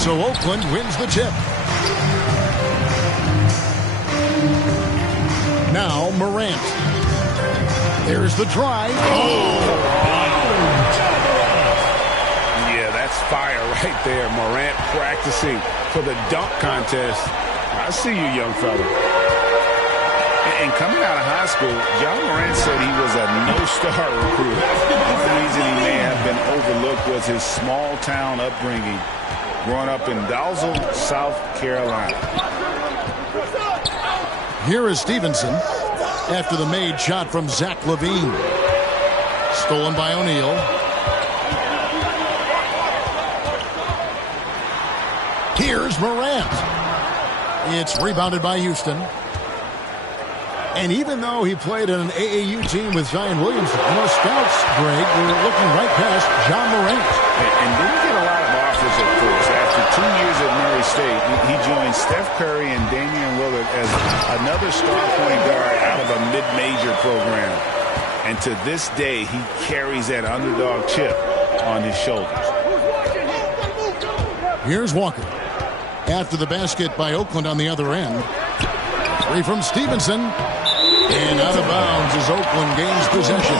So Oakland wins the tip. Now Morant. There's the drive. Yeah, that's fire right there. Morant practicing for the dunk contest. I see you, young fella. And coming out of high school, John Morant said he was a no-star recruit. One reason he may have been overlooked was his small-town upbringing, growing up in Dalzell, South Carolina. Here is Stevenson after the made shot from Zach LaVine. Stolen by O'Neal. Here's Morant. It's rebounded by Houston. And even though he played on an AAU team with Zion Williamson, scouts, Greg, were looking right past John Morant. And didn't get a lot of offers at first. After 2 years at Murray State, he joined Steph Curry and Damian Lillard as another star point guard out of a mid-major program. And to this day, he carries that underdog chip on his shoulders. Here's Walker. After the basket by Oakland on the other end. Three from Stevenson. And out of bounds as Oakland gains possession.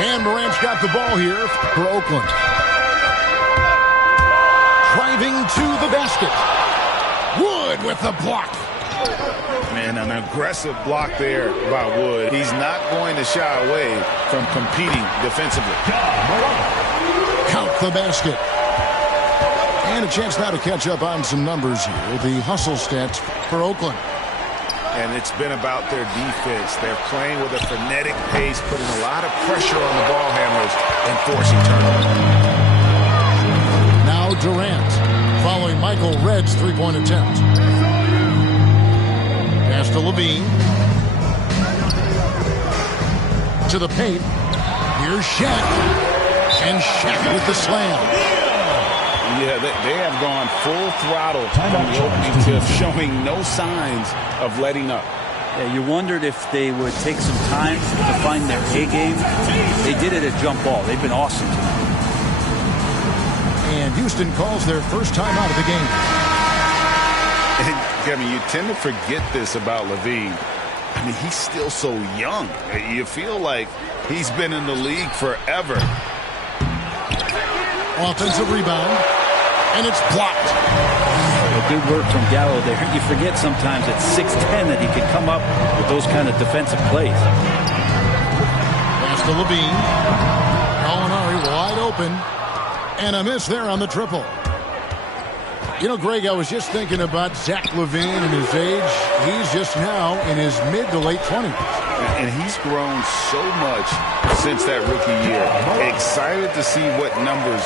And Morant's got the ball here for Oakland. Driving to the basket. Wood with the block. Man, an aggressive block there by Wood. He's not going to shy away from competing defensively. Count the basket. And a chance now to catch up on some numbers here. The hustle stats for Oakland. And it's been about their defense. They're playing with a frenetic pace, putting a lot of pressure on the ball handlers and forcing turnovers. Now Durant, following Michael Redd's three-point attempt. Pass to LaVine. To the paint. Here's Shaq. And Shaq with the slam. Yeah, they have gone full throttle from the opening tip, showing no signs of letting up. Yeah, you wondered if they would take some time to find their A game. They did it at jump ball. They've been awesome tonight. And Houston calls their first time out of the game. And, Kevin, you tend to forget this about LaVine. I mean, he's still so young. You feel like he's been in the league forever. Offensive rebound. And it's blocked. Good work from Gallo there. You forget sometimes at 6'10" that he can come up with those kind of defensive plays. Pass to LaVine. Gallinari wide open. And a miss there on the triple. You know, Greg, I was just thinking about Zach LaVine and his age. He's just now in his mid to late 20s. And he's grown so much since that rookie year. Excited to see what numbers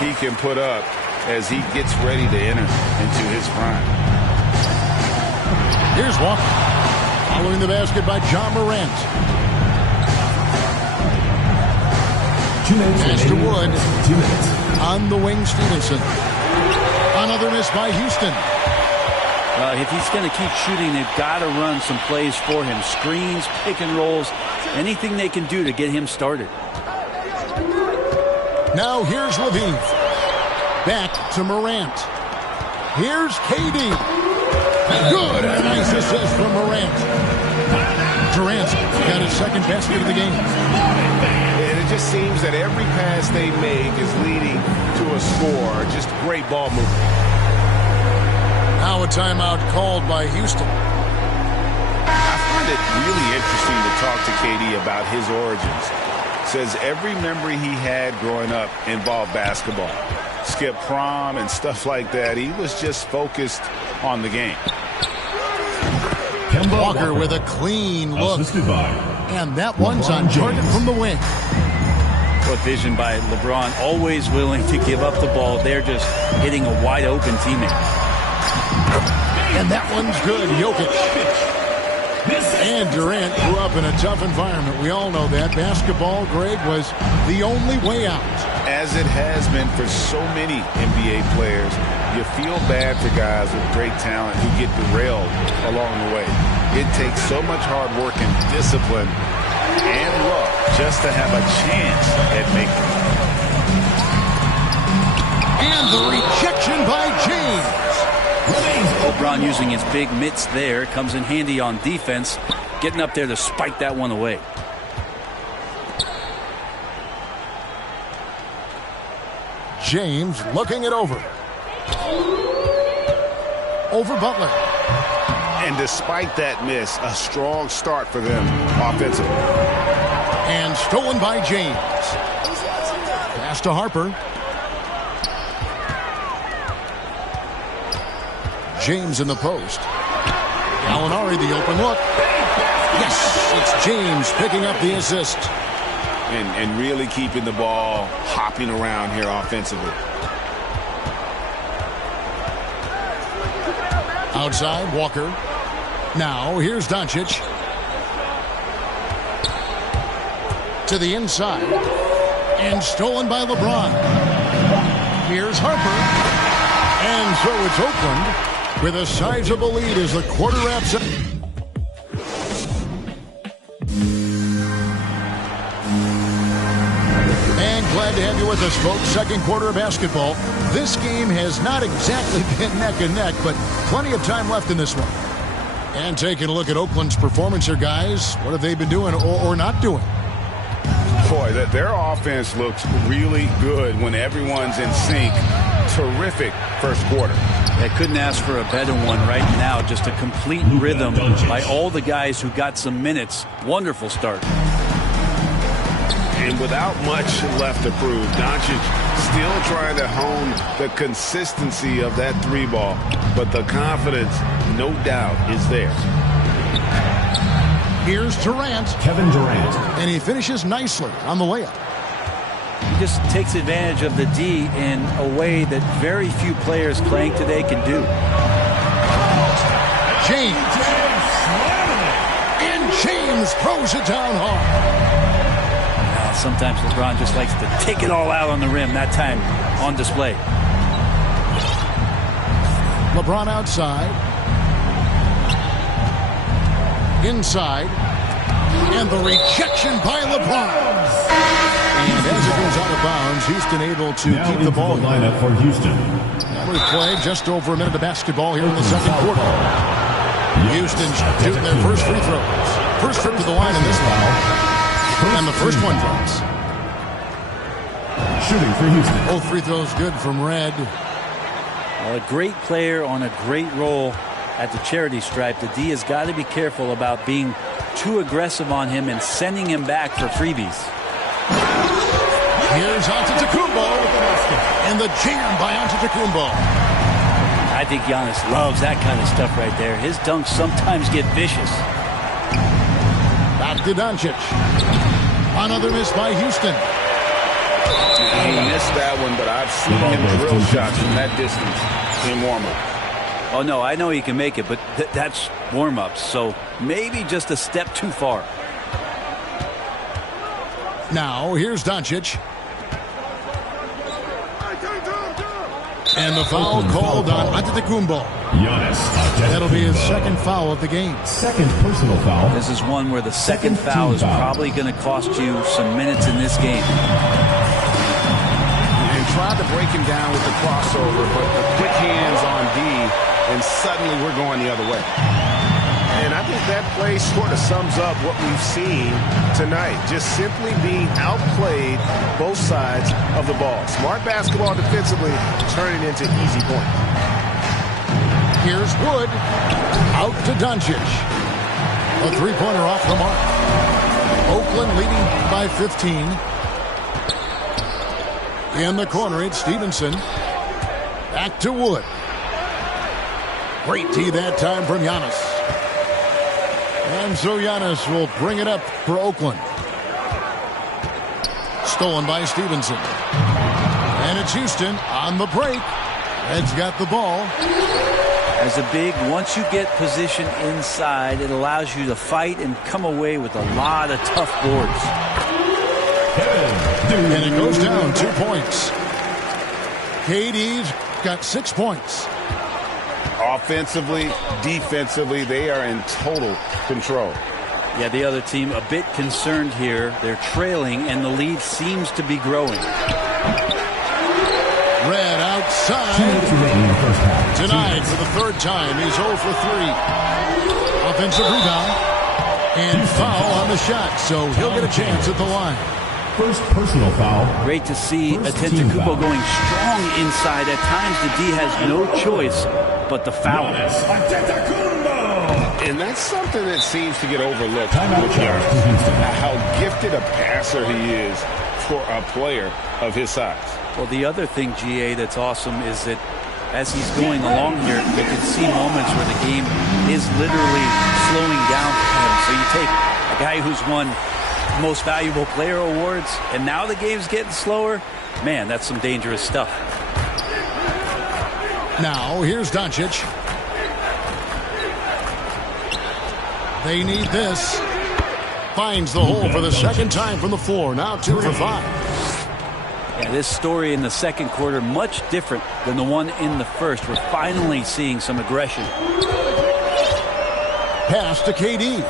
he can put up as he gets ready to enter into his prime. Here's Walker. Following the basket by John Morant. Pass to Wood. 2 minutes. On the wing, Stevenson. Another miss by Houston. If he's going to keep shooting, they've got to run some plays for him. Screens, pick and rolls, anything they can do to get him started. Now here's LaVine. Back to Morant. Here's KD. Good. A nice assist from Morant. Durant got his second basket of the game. And it just seems that every pass they make is leading to a score. Just great ball movement. Now a timeout called by Houston. I find it really interesting to talk to KD about his origins. Says every memory he had growing up involved basketball. Skip prom and stuff like that. He was just focused on the game. Walker with a clean look. And that one's on target from the wing. What vision by LeBron, always willing to give up the ball. They're just hitting a wide open teammate. And that one's good. Jokic. And Durant grew up in a tough environment. We all know that. Basketball, Greg, was the only way out. As it has been for so many NBA players, you feel bad for guys with great talent who get derailed along the way. It takes so much hard work and discipline and luck just to have a chance at making it. And the rejection by James. LeBron using his big mitts there. Comes in handy on defense. Getting up there to spike that one away. James looking it over. Over Butler. And despite that miss, a strong start for them offensively. And stolen by James. Pass to Harper. James in the post. Gallinari, the open look. Yes, it's James picking up the assist. And really keeping the ball hopping around here offensively. Outside, Walker. Now, here's Doncic. To the inside. And stolen by LeBron. Here's Harper. And so it's Oakland with a sizable lead as the quarter wraps up. And glad to have you with us, folks. Second quarter of basketball. This game has not exactly been neck and neck, but plenty of time left in this one. And taking a look at Oakland's performance here, guys. What have they been doing or not doing? Boy, their offense looks really good when everyone's in sync. Terrific first quarter. I couldn't ask for a better one right now. Just a complete rhythm by all the guys who got some minutes. Wonderful start. And without much left to prove, Doncic still trying to hone the consistency of that three ball. But the confidence, no doubt, is there. Here's Durant. Kevin Durant. And he finishes nicely on the layup. He just takes advantage of the D in a way that very few players playing today can do. James. And James throws it down hard. Sometimes LeBron just likes to take it all out on the rim. That time on display. LeBron outside. Inside. And the rejection by LeBron. And as it goes out of bounds, Houston able to now keep the ball. The lineup for Houston. We played just over a minute of basketball here in the second quarter. Houston shooting their first free throws. First trip to the line in this foul. And the first one drops. Shooting for Houston. Both free throws good from Red. Well, a great player on a great role at the charity stripe. The D has got to be careful about being too aggressive on him and sending him back for freebies. Here's Antetokounmpo. And the jam by Antetokounmpo. I think Giannis loves that kind of stuff right there. His dunks sometimes get vicious. Back to Doncic. Another miss by Houston. He missed that one, but I've seen him drill shots from that distance in warm-up. Oh, no, I know he can make it, but that's warm-ups, so maybe just a step too far. Now, here's Doncic. And the foul called on Antetokounmpo. That'll be his second foul of the game. Second personal foul. This is one where the second foul is probably going to cost you some minutes in this game. And tried to break him down with the crossover, but the quick hands on D, and suddenly we're going the other way. And I think that play sort of sums up what we've seen tonight. Just simply being outplayed both sides of the ball. Smart basketball defensively, turning into easy points. Here's Wood. Out to Doncic. A three-pointer off the mark. Oakland leading by 15. In the corner, it's Stevenson. Back to Wood. Great D that time from Giannis. And so Giannis will bring it up for Oakland. Stolen by Stevenson. And it's Houston on the break. Ed's got the ball. As a big, once you get position inside, it allows you to fight and come away with a lot of tough boards. And it goes down 2 points. KD's got 6 points. Offensively, defensively, they are in total control. Yeah, the other team a bit concerned here. They're trailing, and the lead seems to be growing. Red outside. Denied for the third time. He's 0 for 3. Offensive rebound. And foul on the shot, so he'll get a chance at the line. First personal foul. Great to see Antetokounmpo going strong inside. At times, the D has no choice but the foul. And that's something that seems to get overlooked with Giannis. How gifted a passer he is for a player of his size. Well, the other thing, GA, that's awesome is that as he's going along here, you can see moments where the game is literally slowing down for him. So you take a guy who's won most valuable player awards, and now the game's getting slower. Man, that's some dangerous stuff. Now, here's Doncic. They need this. Finds the hole for the second time from the floor. Now 2 for 5. Yeah, this story in the second quarter, much different than the one in the first. We're finally seeing some aggression. Pass to KD.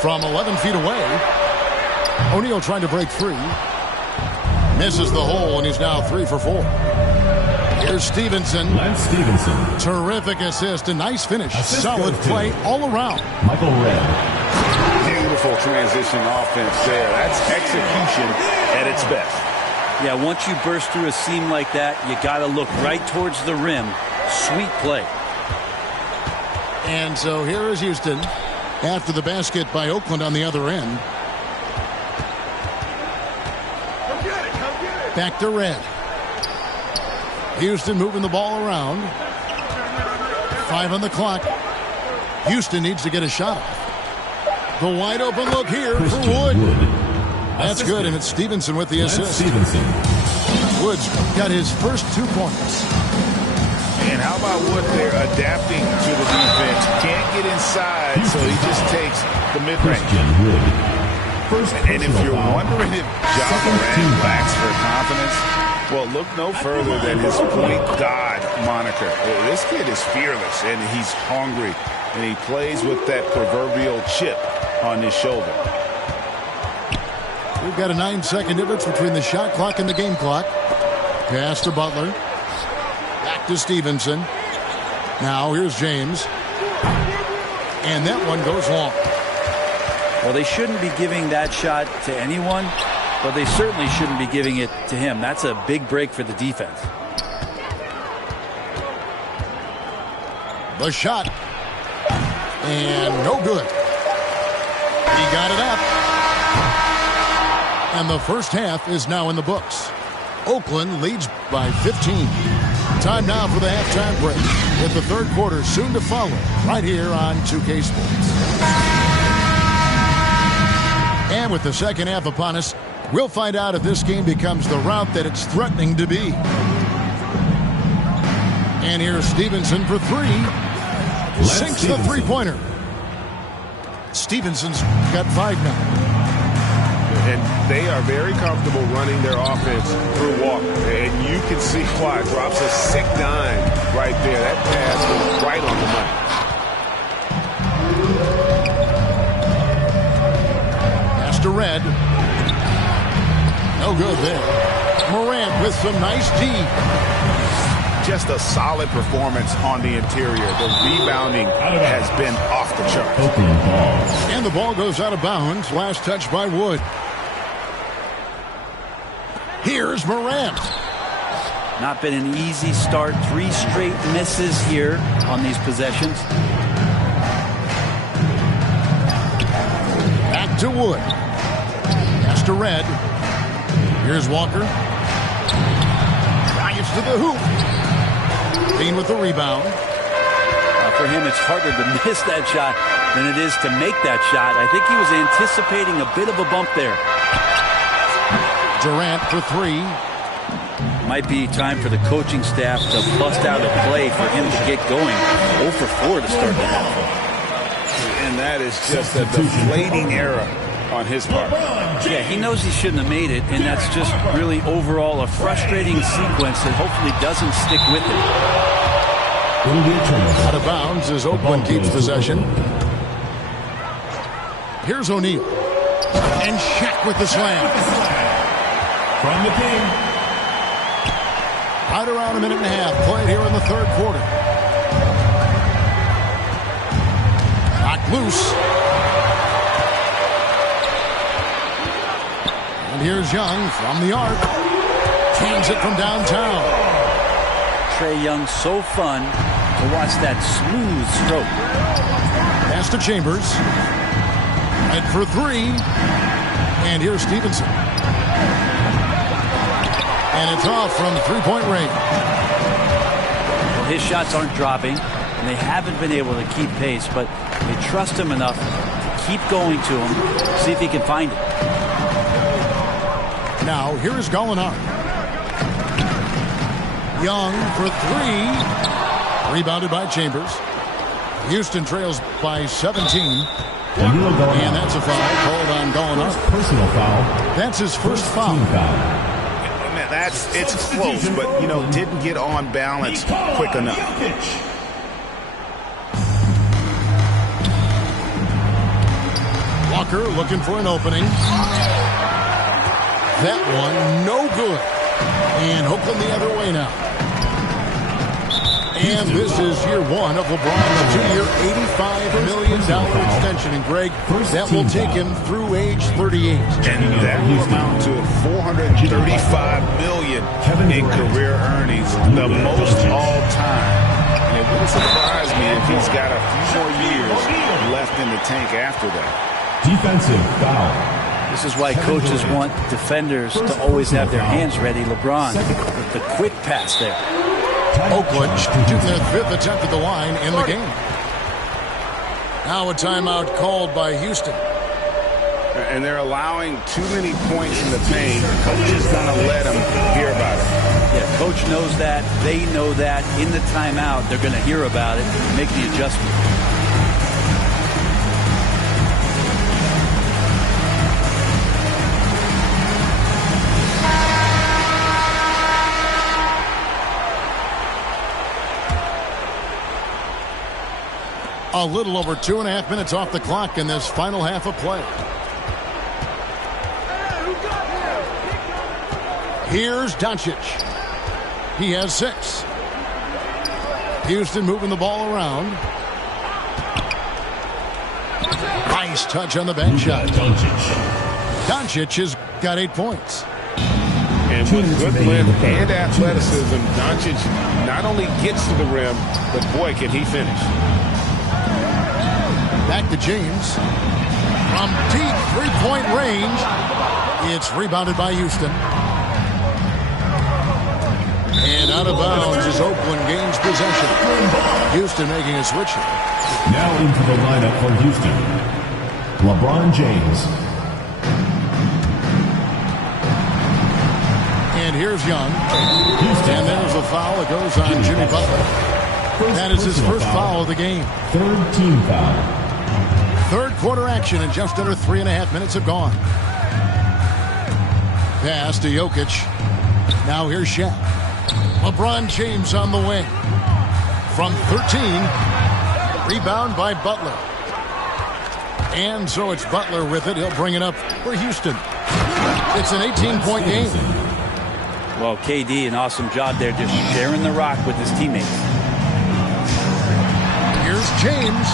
From 11 feet away. O'Neal trying to break free. Misses the hole, and he's now 3 for 4. Here's Stevenson. Lance Stevenson. Terrific assist. A nice finish. Solid play all around. Michael Red. Beautiful transition offense there. That's execution at its best. Yeah, once you burst through a seam like that, you got to look right towards the rim. Sweet play. And so here is Houston after the basket by Oakland on the other end. Back to Red. Houston moving the ball around. 5 on the clock. Houston needs to get a shot off. The wide open look here for Wood. That's good, and it's Stevenson with the assist. Wood's got his first 2 points. And how about Wood there adapting to the defense? Can't get inside, so he just takes the mid-range. And if you're wondering if Ja Morant lacks for confidence, well, look no further than his point God moniker. This kid is fearless, and he's hungry, and he plays with that proverbial chip on his shoulder. We've got a 9-second difference between the shot clock and the game clock. Pass to Butler. Back to Stevenson. Now here's James. And that one goes long. Well, they shouldn't be giving that shot to anyone, but they certainly shouldn't be giving it to him. That's a big break for the defense. The shot. And no good. He got it up. And the first half is now in the books. Oakland leads by 15. Time now for the halftime break, with the third quarter soon to follow right here on 2K Sports. And with the second half upon us, we'll find out if this game becomes the route that it's threatening to be. And here's Stevenson for 3. Sinks the three-pointer. Stevenson's got 5 now. And they are very comfortable running their offense through Walker. And you can see why. Drops a sick dime right there. That pass was right on the money. Pass to Red. No good there. Morant with some nice D. Just a solid performance on the interior. The rebounding has been off the charts. And the ball goes out of bounds. Last touch by Wood. Here's Morant. Not been an easy start. 3 straight misses here on these possessions. Back to Wood. Pass to Red. Here's Walker. Drives to the hoop. Bean with the rebound. For him, it's harder to miss that shot than it is to make that shot. I think he was anticipating a bit of a bump there. Durant for 3. Might be time for the coaching staff to bust out a play for him to get going. 0 for 4 to start the half. And that is just a deflating error on his part. Yeah, he knows he shouldn't have made it, and that's just really overall a frustrating sequence that hopefully doesn't stick with it. Out of bounds as Oakland keeps possession. Here's O'Neal. And Shaq with the slam. From the king. Right around a minute and a half played here in the third quarter. Knocked loose. And here's Young from the arc. Cans it from downtown. Trae Young, so fun to watch that smooth stroke. Pass to Chambers. Head for 3. And here's Stevenson. And it's off from 3-point range. Well, his shots aren't dropping, and they haven't been able to keep pace, but they trust him enough to keep going to him, see if he can find it. Now, here's Gallinari. Young for 3. Rebounded by Chambers. Houston trails by 17. And that's a foul called on Gallinari. Personal foul. That's his first foul. It's close, but, didn't get on balance quick enough. Walker looking for an opening. That one, no good. And Oakland the other way now. And this is year 1 of LeBron's 2-year, $85 million extension. And Greg, that will take him through age 38. And that will amount to $435 million in career earnings, the most all time. And it wouldn't surprise me if he's got a few more years left in the tank after that. Defensive foul. This is why coaches want defenders to always have their hands ready. LeBron with the quick pass there. Oakland shooting their 5th attempt at the line in the game. Now a timeout called by Houston. And they're allowing too many points in the paint. Coach is going to let them hear about it. Yeah, coach knows that. They know that. In the timeout, they're going to hear about it and make the adjustment. A little over 2.5 minutes off the clock in this final half of play. Here's Doncic. He has 6. Houston moving the ball around. Nice touch on the bench shot. Doncic has got 8 points. And with good length and athleticism, Doncic not only gets to the rim, but boy, can he finish. Back to James. From deep 3-point range. It's rebounded by Houston. And out of bounds as Oakland gains possession. Houston making a switch. Now into the lineup for Houston. LeBron James. And here's Young. And there's a foul that goes on Jimmy Butler. That is his first foul of the game. 3rd team foul. Third quarter action, and just under 3.5 minutes have gone. Pass to Jokic. Now here's Shaq. LeBron James on the wing. From 13. Rebound by Butler. And so it's Butler with it. He'll bring it up for Houston. It's an 18-point game. Well, KD, an awesome job there, just sharing the rock with his teammates. Here's James.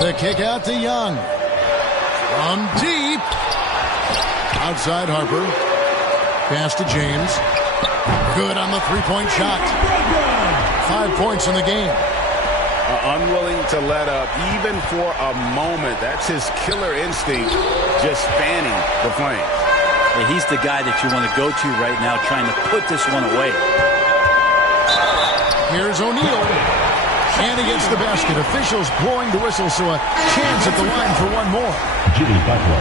The kick out to Young. From deep. Outside Harper. Pass to James. Good on the three-point shot. 5 points in the game. Unwilling to let up, even for a moment. That's his killer instinct, just fanning the flames. Yeah, he's the guy that you want to go to right now, trying to put this one away. Here's O'Neal. And against the basket. Officials blowing the whistle, so a chance at the line for one more. Jimmy Butler.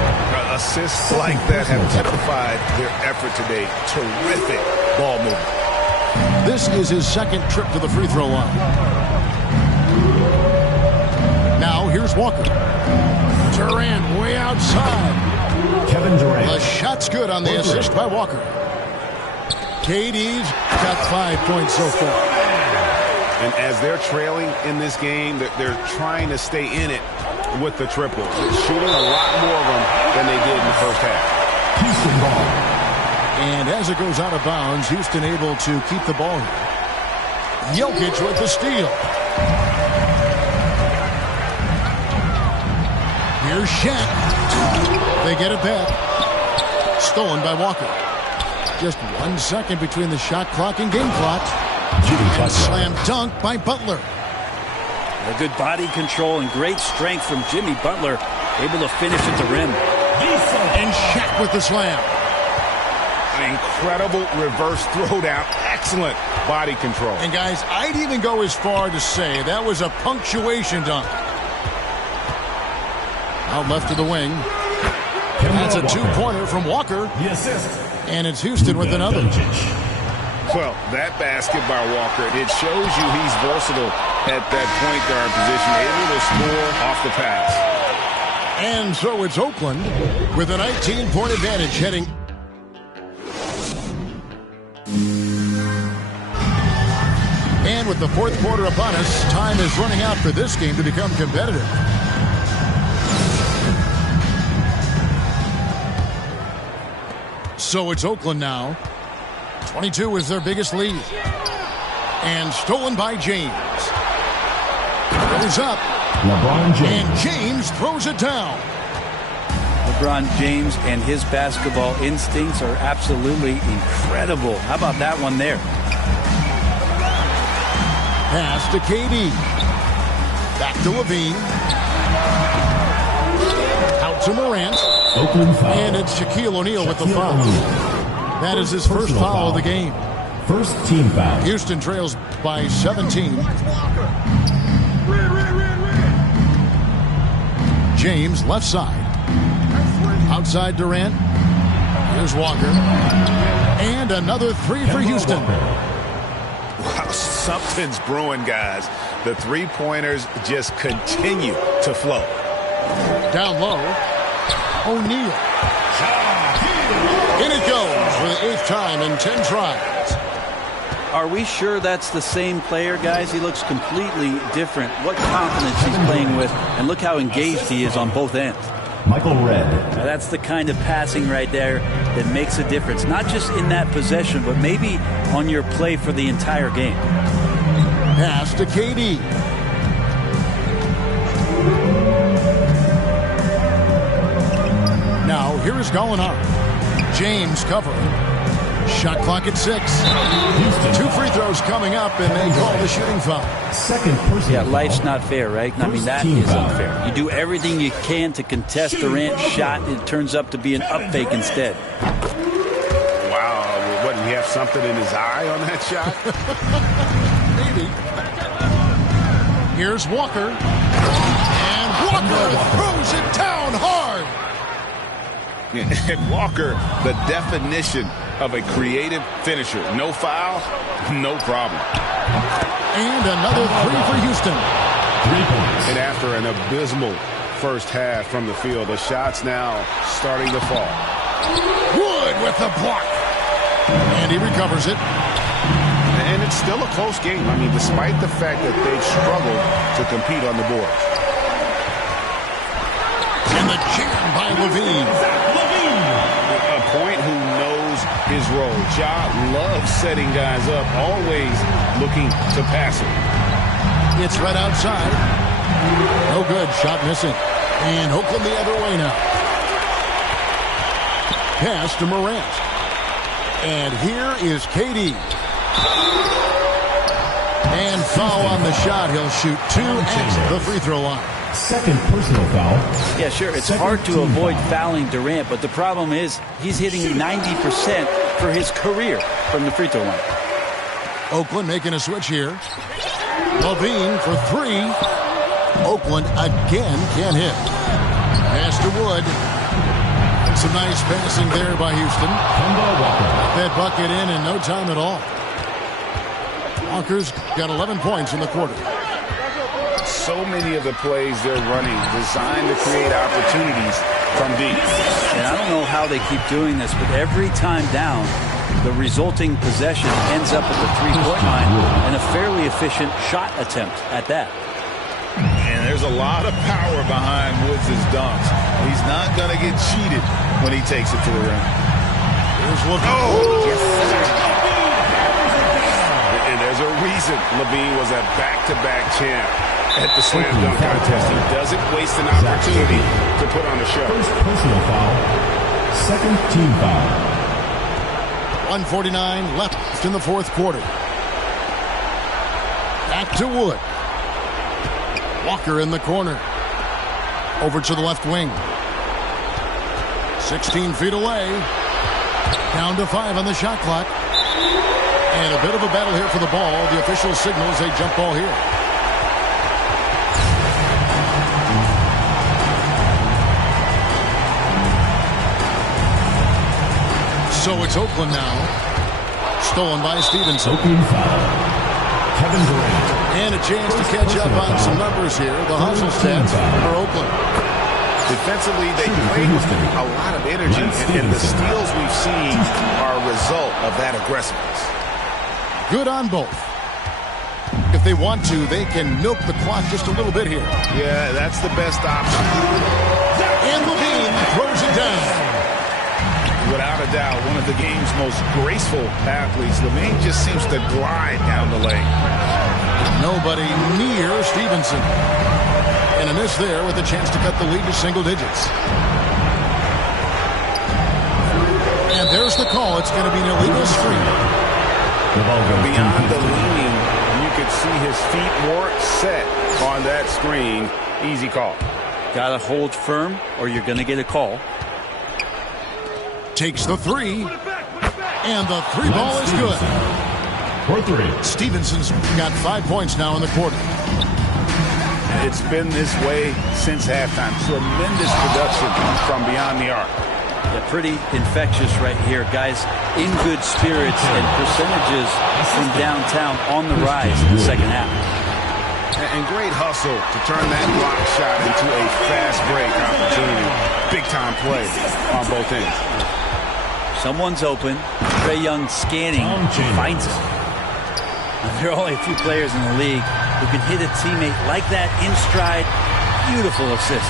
Assists like that have typified their effort today. Terrific ball movement. This is his second trip to the free throw line. Now here's Walker. Durant way outside. Kevin Durant. The shot's good on the assist by Walker. KD's got 5 points so far. And as they're trailing in this game, they're trying to stay in it with the triples. They're shooting a lot more of them than they did in the first half. Houston ball. And as it goes out of bounds, Houston able to keep the ball here. Jokic with the steal. Here's Shaq. They get it back. Stolen by Walker. Just 1 second between the shot clock and game clock. And slam dunk by Butler. A good body control and great strength from Jimmy Butler, able to finish at the rim. And Shaq with the slam. An incredible reverse throwdown. Excellent body control. And guys, I'd even go as far to say that was a punctuation dunk. Out left to the wing. That's a two-pointer from Walker. The assist. And it's Houston with another. Well, that basket by Walker, it shows you he's versatile at that point guard position, able to score off the pass. And so it's Oakland with a 19-point advantage heading. And with the fourth quarter upon us, time is running out for this game to become competitive. So it's Oakland now. 22 is their biggest lead. And stolen by James. Goes up. LeBron James. And James throws it down. LeBron James and his basketball instincts are absolutely incredible. How about that one there? Pass to KD. Back to Levine. Out to Morant. Oakland foul. And it's Shaquille O'Neal with the foul. That is his first foul of the game. First team foul. Houston trails by 17. James left side. Outside Durant. Here's Walker. And another three for Houston. Wow, something's brewing, guys. The three-pointers just continue to flow. Down low. O'Neal. In it goes for the 8th time in 10 tries. Are we sure that's the same player, guys? He looks completely different. What confidence he's playing with, and look how engaged he is on both ends. Michael Redd. Now that's the kind of passing right there that makes a difference, not just in that possession, but maybe on your play for the entire game. Pass to KD. Now, here is Gallinari. James covering. Shot clock at 6. Two free throws coming up, and they call the shooting foul. Second person. Yeah, life's not fair, right? I mean, that is unfair. You do everything you can to contest Durant's shot, and it turns up to be an up fake instead. Wow, what, did he have something in his eye on that shot? Maybe. Here's Walker. And Walker throws it down hard. And Walker, the definition of a creative finisher. No foul, no problem. And another three for Houston. 3 points. And after an abysmal first half from the field, the shots now starting to fall. Wood with the block. And he recovers it. And it's still a close game. I mean, despite the fact that they've struggled to compete on the boards. And the jam by Levine. A point who knows his role. Ja loves setting guys up, always looking to pass it. It's right outside. No good. Shot missing. And Oakland the other way now. Pass to Morant. And here is KD. And foul on the shot. He'll shoot 2 at the free throw line. Second personal foul. Yeah, sure, it's hard to avoid fouling Durant, but the problem is he's hitting 90% for his career from the free throw line. Oakland making a switch here. Levine for 3. Oakland again can't hit. Pass to Wood. Some nice passing there by Houston. Got that bucket in no time at all. Walker's got 11 points in the quarter. So many of the plays they're running designed to create opportunities from deep. And I don't know how they keep doing this, but every time down, the resulting possession ends up at the three-point line and a fairly efficient shot attempt at that. And there's a lot of power behind Woods' dunks. He's not going to get cheated when he takes it to the rim. Here's Levine. Oh! Yes, and there's a reason Levine was a back-to-back champ at the slam dunk contest. He doesn't waste an opportunity to put on a show. First personal foul. Second team foul. 1:49 left in the fourth quarter. Back to Wood. Walker in the corner. Over to the left wing. 16 feet away. Down to 5 on the shot clock. And a bit of a battle here for the ball. The official signals a jump ball here. So it's Oakland now. Stolen by Stevenson. Oakland foul. Kevin Durant. And a chance to catch up on some numbers here. The hustle stats for Oakland. Defensively, they play with a lot of energy, and the steals we've seen are a result of that aggressiveness. Good on both. If they want to, they can milk the clock just a little bit here. Yeah, that's the best option. And Levine throws it down. Without a doubt, one of the game's most graceful athletes. Levine just seems to glide down the lane. Nobody near Stevenson. And a miss there with a chance to cut the lead to single digits. And there's the call. It's going to be an illegal screen. Beyond the leaning, you could see his feet weren't set on that screen. Easy call. Got to hold firm or you're going to get a call. Takes the 3. And the 3 ball is good. For 3. Stevenson's got 5 points now in the quarter. It's been this way since halftime. Tremendous production from beyond the arc. Yeah, pretty infectious right here. Guys in good spirits and percentages from downtown on the rise in the second half. And great hustle to turn that block shot into a fast break opportunity. Big time play on both ends. Someone's open. Trae Young scanning. Finds it. There are only a few players in the league who can hit a teammate like that in stride. Beautiful assist.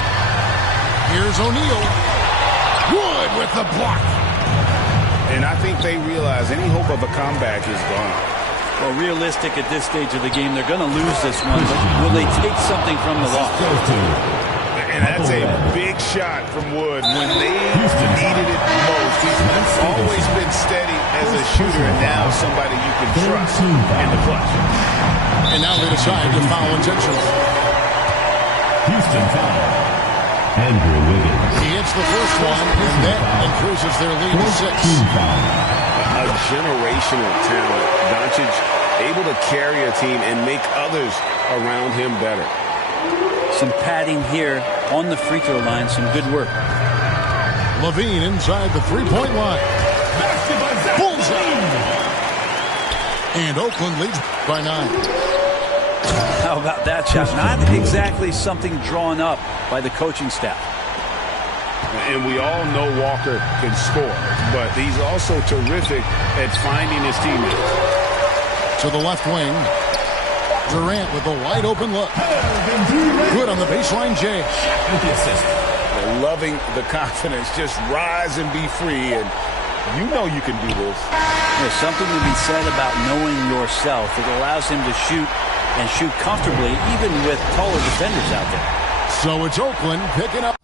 Here's O'Neal. Wood with the block. And I think they realize any hope of a comeback is gone. Well, realistic at this stage of the game, they're going to lose this one, but will they take something from the loss? And that's a big shot from Wood when they needed it most. He's always been steady as a shooter, and now somebody you can trust in the clutch. And now they decide to foul intentionally. Houston foul. Andrew Wiggins. He hits the first one, and that increases their lead to 6. A generational talent. Doncic able to carry a team and make others around him better. Some padding here on the free throw line. Some good work. Levine inside the three-point line. Bullseye. And Oakland leads by 9. How about that shot? Not exactly something drawn up by the coaching staff. And we all know Walker can score, but he's also terrific at finding his teammates. To the left wing. Durant with a wide open look. Good on the baseline, Jay. Loving the confidence. Just rise and be free, and you know you can do this. There's something to be said about knowing yourself. It allows him to shoot and shoot comfortably, even with taller defenders out there. So it's Oakland picking up.